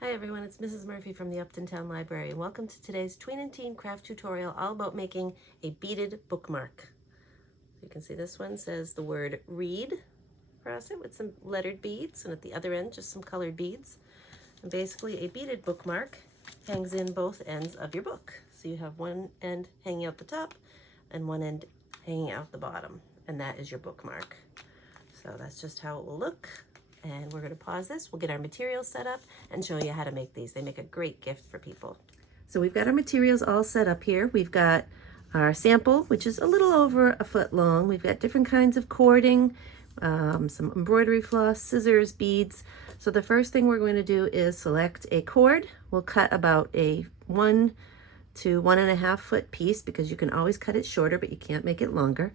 Hi everyone, it's Mrs. Murphy from the Upton Town Library, and welcome to today's tween and teen craft tutorial all about making a beaded bookmark. You can see this one says the word read across it with some lettered beads, and at the other end just some colored beads. And basically a beaded bookmark hangs in both ends of your book. So you have one end hanging out the top and one end hanging out the bottom, and that is your bookmark. So that's just how it will look. And we're going to pause this. We'll get our materials set up and show you how to make these. They make a great gift for people. So we've got our materials all set up here. We've got our sample, which is a little over a foot long. We've got different kinds of cording, some embroidery floss, scissors, beads. So the first thing we're going to do is select a cord. We'll cut about a 1 to 1.5 foot piece, because you can always cut it shorter, but you can't make it longer.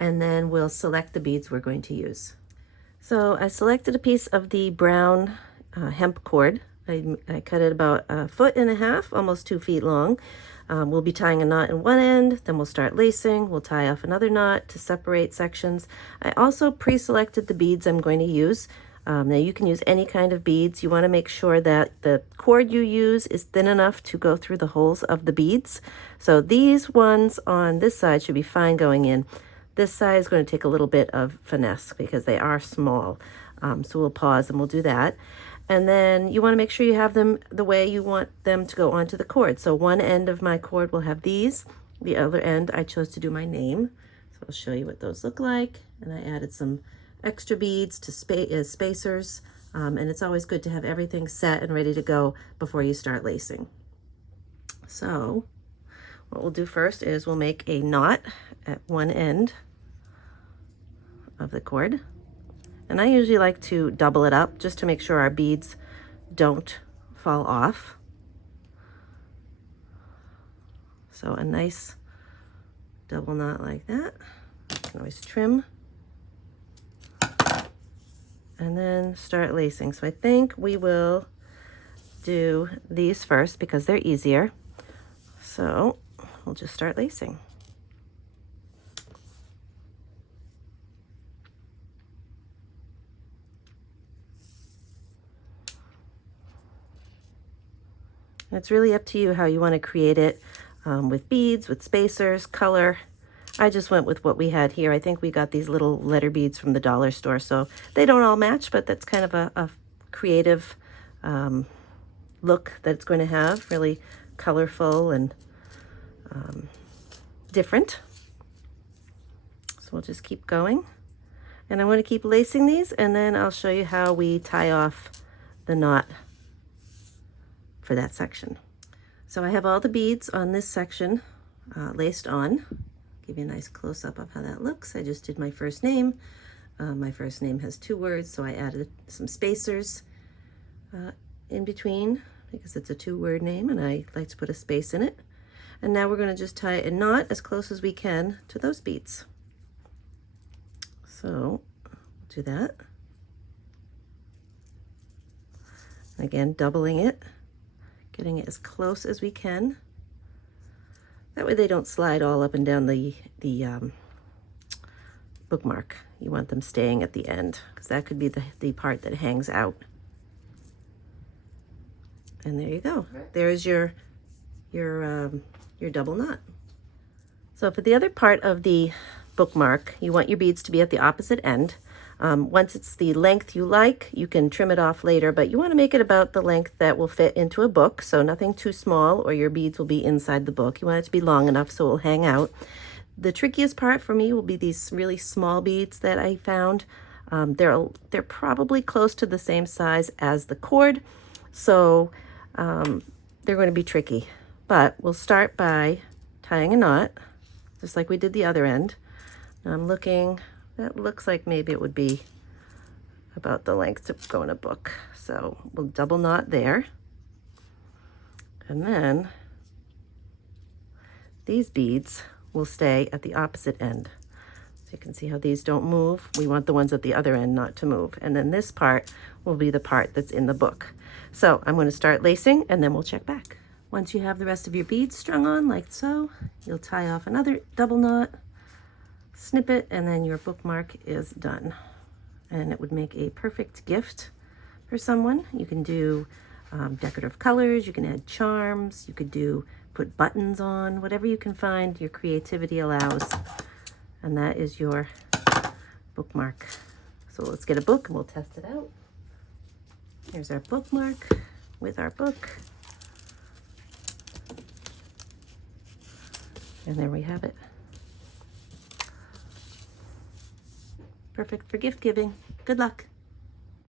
And then we'll select the beads we're going to use. So I selected a piece of the brown hemp cord. I cut it about 1.5 feet, almost 2 feet long. We'll be tying a knot in one end, then we'll start lacing. We'll tie off another knot to separate sections. I also pre-selected the beads I'm going to use. Now you can use any kind of beads. You want to make sure that the cord you use is thin enough to go through the holes of the beads. So these ones on this side should be fine going in. This side is going to take a little bit of finesse because they are small. So we'll pause and we'll do that. And then you want to make sure you have them the way you want them to go onto the cord. So one end of my cord will have these. The other end I chose to do my name. So I'll show you what those look like. And I added some extra beads to spacers. And it's always good to have everything set and ready to go before you start lacing. So what we'll do first is we'll make a knot at one end of the cord, and I usually like to double it up just to make sure our beads don't fall off. So a nice double knot like that. You can always trim and then start lacing. So I think we will do these first because they're easier. So we'll just start lacing. It's really up to you how you want to create it, with beads, with spacers, color. I just went with what we had here. I think we got these little letter beads from the dollar store, so they don't all match, but that's kind of a creative look that it's going to have, really colorful and different. So we'll just keep going. And I want to keep lacing these, and then I'll show you how we tie off the knot for that section. So I have all the beads on this section laced on. Give you a nice close-up of how that looks. I just did my first name. My first name has 2 words, so I added some spacers in between because it's a 2-word name and I like to put a space in it. And now we're going to just tie a knot as close as we can to those beads. So do that. Again, doubling it, getting it as close as we can. That way they don't slide all up and down the bookmark. You want them staying at the end because that could be the part that hangs out. And there you go. There's your double knot. So for the other part of the bookmark, you want your beads to be at the opposite end. Once it's the length you like, you can trim it off later, but you want to make it about the length that will fit into a book, so nothing too small or your beads will be inside the book. You want it to be long enough so it will hang out. The trickiest part for me will be these really small beads that I found. They're probably close to the same size as the cord, so they're going to be tricky. But we'll start by tying a knot, just like we did the other end. Now I'm looking. That looks like maybe it would be about the length to go in a book. So we'll double knot there. And then these beads will stay at the opposite end. So you can see how these don't move. We want the ones at the other end not to move. And then this part will be the part that's in the book. So I'm going to start lacing and then we'll check back. Once you have the rest of your beads strung on like so, you'll tie off another double knot, snip it, and then your bookmark is done. And it would make a perfect gift for someone. You can do decorative colors. You can add charms. You could put buttons on, whatever you can find your creativity allows. And that is your bookmark. So let's get a book and we'll test it out. Here's our bookmark with our book. And there we have it. Perfect for gift giving. Good luck.